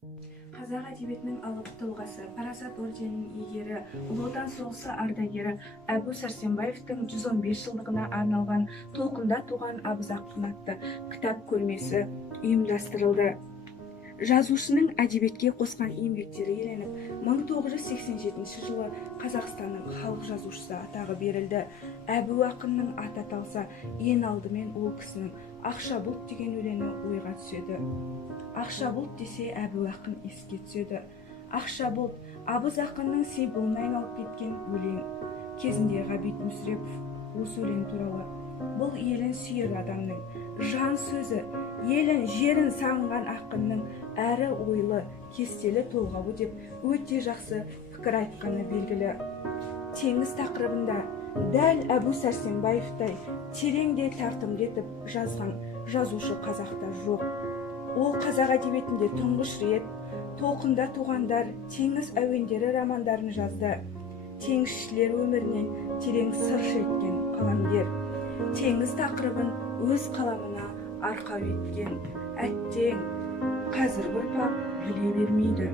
Қазақ әдебиетінің алып тұлғасы, парасат орденінің иегері, Ұлы Отан соғысы ардагері Әбу Сәрсенбаевтың 115 жылдығына арналған «Толқында туған Абыз Ақын» атты кітап көрмесі ұйымдастырылды. Жазушының әдебиетке қосқан еңбектері еленіп, 1987 жылы Қазақстанның халық жазушысы атағы берілді. Әбу Ақынның аты аталса, ең алдымен ол кісінің «Ақша бұлт» деген өлеңі ойға түседі. Ақша бұлт десе, Әбу Ақын еске түседі. Ақша бұлт Абыз Ақынның символына айналып кеткен өлең. Кезінде Ғабит Мүсірепов осы өлең туралы: бұл елін сүйер адамның жан сөзі, елін жерін сағынған ақынның әрі ойлы, кестелі толғауы деп өте жақсы пікір айтқаны белгілі. Теңіз тақырыбында дәл Әбу Сәрсенбаевтай тереңде тартымды етіп жазған жазушы қазақта жоқ. Ол қазақ әдебиетінде тұңғыш рет «Толқында туғандар», «Теңіз әуендері» романдарын жазды. Теңізшілер өмірінен терең сыр шерткен қаламгер. Теңіз тақырыбын өз қаламына арқау еткен. Әттең, қазіргі ұрпақ біле бермейді.